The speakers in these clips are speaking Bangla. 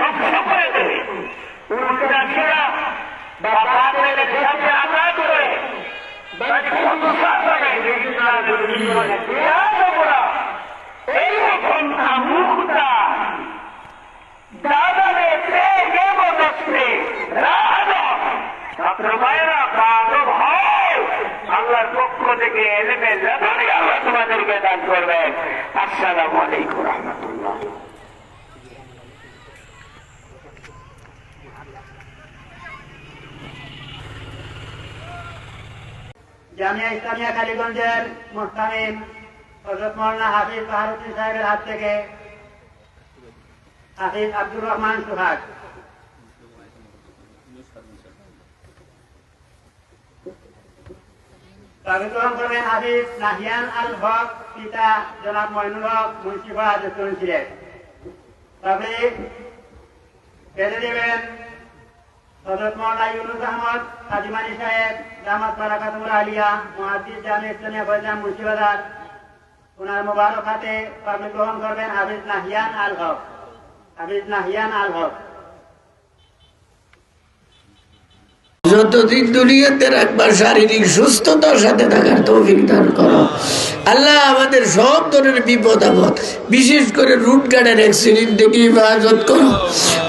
ধ্বংস করে দেবে। উল্টা ছেড়া বা বাতিলের সাথে আঘাত করে এইরকম মুখটা দাদারে প্রেগে বদস্তে ছাত্র ভাইরা বাদব হয় আল্লাহর পক্ষ থেকে এলেমে যতই আল্লাহ তোমাদেরকে দান করবেন। আসসালামু আলাইকুম রহমতুল্লাহ। জামিয়া ইসলামিয়া কালীগঞ্জের মুহতামিম হযরত মাওলানা হাফিজ বাহারুদ্দিন সাহেবের হাত থেকে হাফিজ আব্দুর রহমান সুহাগ, গ্রহণ করবেন হাফিজ নাহিয়ান আল হক, পিতা জনাব মইনুল হক, মুন্সিফা যশোর সিলেট। তবে বেঁধে দেবেন হযরত মাওলানা ইউনুস আহমদ কাদিমানি সাহেব, দামাত বারাকাতুল আলিয়া, মুহাদ্দিস জামিয়া ইসলামিয়া ফয়জান মুন্সিবাজার। ওনার মোবারক হাতে পাবলিক গ্রহণ করবেন হাফিজ নাহিয়ান আল হক। হাফিজ নাহিয়ান আল হক। যতদিন দুনিয়াতে রাখবার শারীরিক সুস্থতার সাথে থাকার তৌফিক দান করো আল্লাহ। আমাদের সব ধরনের বিপদ আপদ, বিশেষ করে রুট গার্ডের অ্যাক্সিডেন্ট থেকে হেফাজত করো।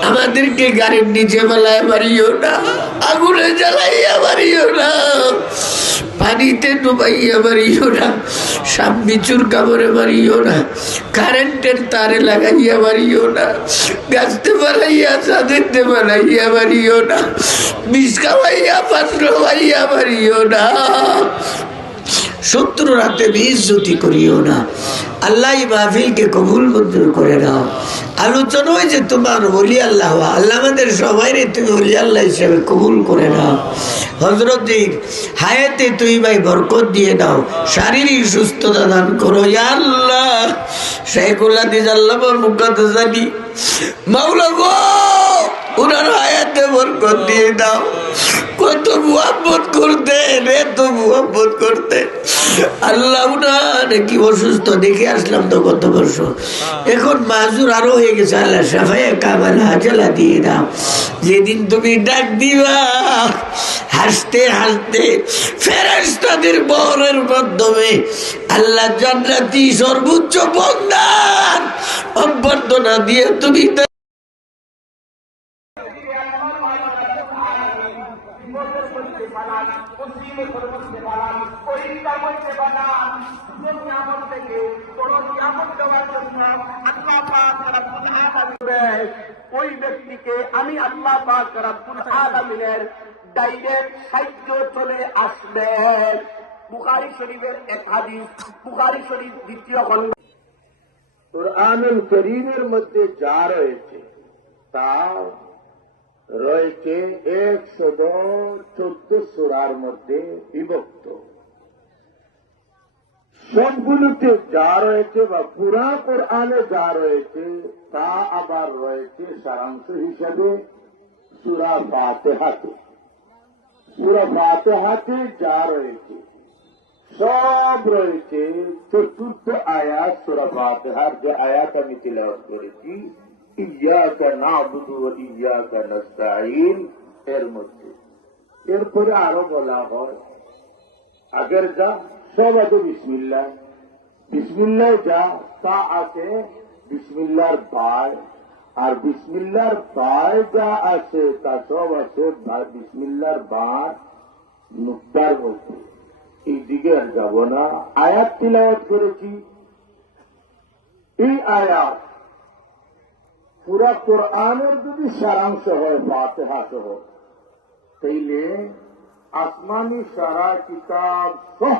আমাদেরকে গাড়ির নিচে মেলায় মারিও না, আগুনে জ্বালাইয়া মারিও না, পানিতে ডুবাইয়া মারিও না, সাপ বিচুর কামড়ে মারিও না, কারেন্টের তারে লাগাইয়া মারিও না, গাছতে বানাইয়া চাঁদেরতে বানাইয়া মারিও না, বিষ খাওয়াইয়া পাত্র খাইয়া মারিও না, শত্রুর হাতে বেইজ্জতি করিও না। আল্লাহ মাহফিলকে কবুল মঞ্জুর করে নাও। আলোচনা হয় যে তোমার ওলি আল্লাহ, আল্লাহ আমাদের সবাই তুমি ওলি আল্লাহ হিসেবে কবুল করে নাও। হযরতের হায়াতে তুই ভাই বরকত দিয়ে দাও, শারীরিক সুস্থতা দান করো ইয়া আল্লাহ। শাইখুল হাদিস আল্লামা মুকাদ্দাস আলী মাওলা গো, উনার হায়াতে বরকত দিয়ে দাও। কত মুহাব্বত করতেন, এত মুহাব্বত করতেন আল্লাহ। উনার কি অসুস্থ দেখে আসলাম তো গত বছর, এখন মাজুর আরো হয়ে গেছে। আল্লাহ সাফায়ে কামাল হাজালা দিয়ে দাও। যেদিন তুমি ডাক দিবা হাসতে হাসতে ফেরেশতাদের বহরের মাধ্যমে আল্লাহ জান্নাতি সর্বোচ্চ বন্দার অভ্যর্থনা দিয়ে তুমি ওই ব্যক্তিকে আমি আল্লাহ পাক রব্বুল আলামিনের ডাইরেক্ট সাহায্য চলে আসবে। বুখারী শরীফের এক হাদিস, বুখারী শরীফ দ্বিতীয় খণ্ড। কুরআনুল কারীমের মধ্যে যা রয়েছে তা রয়েছে 114 সূরার মধ্যে বিভক্ত। সবগুলোতে যা রয়েছে বা পুরা কোরআনে যা রয়েছে তা আবার রয়েছে সারাংশ হিসাবে সূরা ফাতিহাতে। সূরা ফাতিহাতে যা রয়েছে সব রয়েছে চতুর্থ আয়াত সূরা ফাতিহার, যে আয়াত আমি তিলাওয়াত করেছি ইয়্যাকা না'বুদু ওয়া ইয়্যাকা নাস্তাঈন এর মধ্যে। এরপরে আরো বলা হয় আগের যা সব আছে বিসমিল্লাহ, বিসমিল্লাহ যা তা আছে বিসমিল্লাহর বায়, আর বিসমিল্লাহর বায় যা আছে তা সব আছে বিসমিল্লাহর বার নুক্তার মধ্যে। এই দিকে আর যাব না। আয়াত তিলাওয়াত করেছি। এই আয়াত পুরা কোরআনের যদি সারাংশ হয় ফাতিহা সহ, তাইলে আসমানি সারা কিতাব সহ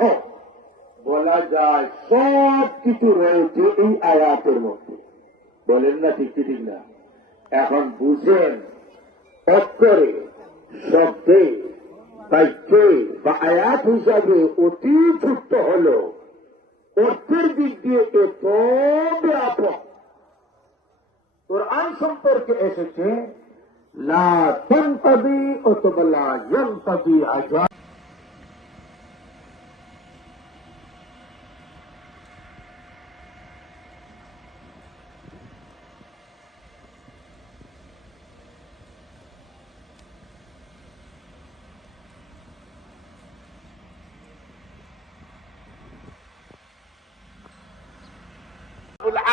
বলা যায় সব কিছু রয়েছে এই আয়াতের মধ্যে। বলেন না ঠিক ঠিক না? এখন বুঝেন, অক্ষরে শব্দে বাক্যে বা আয়াত হিসাবে অতি ছোট্ট হল, অর্থের দিক দিয়ে এত ব্যাপক। কোরআন সম্পর্কে এসেছে লা তানতাবি অথবা লা ইয়ানতাবি আজাব।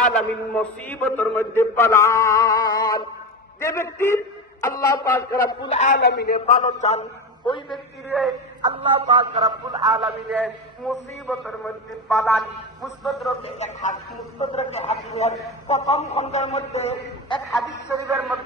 আলামিন মুসিবতের মধ্যে বালান। যে ব্যক্তি আল্লাহ পাক রব্বুল আলামিনের ভালো চান, ওই ব্যক্তিরে আল্লাহ পাক রব্বুল আলামিনের মুসিবতের মধ্যে বালান। মুস্তাদরাকে হাকিমের প্রথম খণ্ডের মধ্যে এক হাদিস শরীফের মধ্যে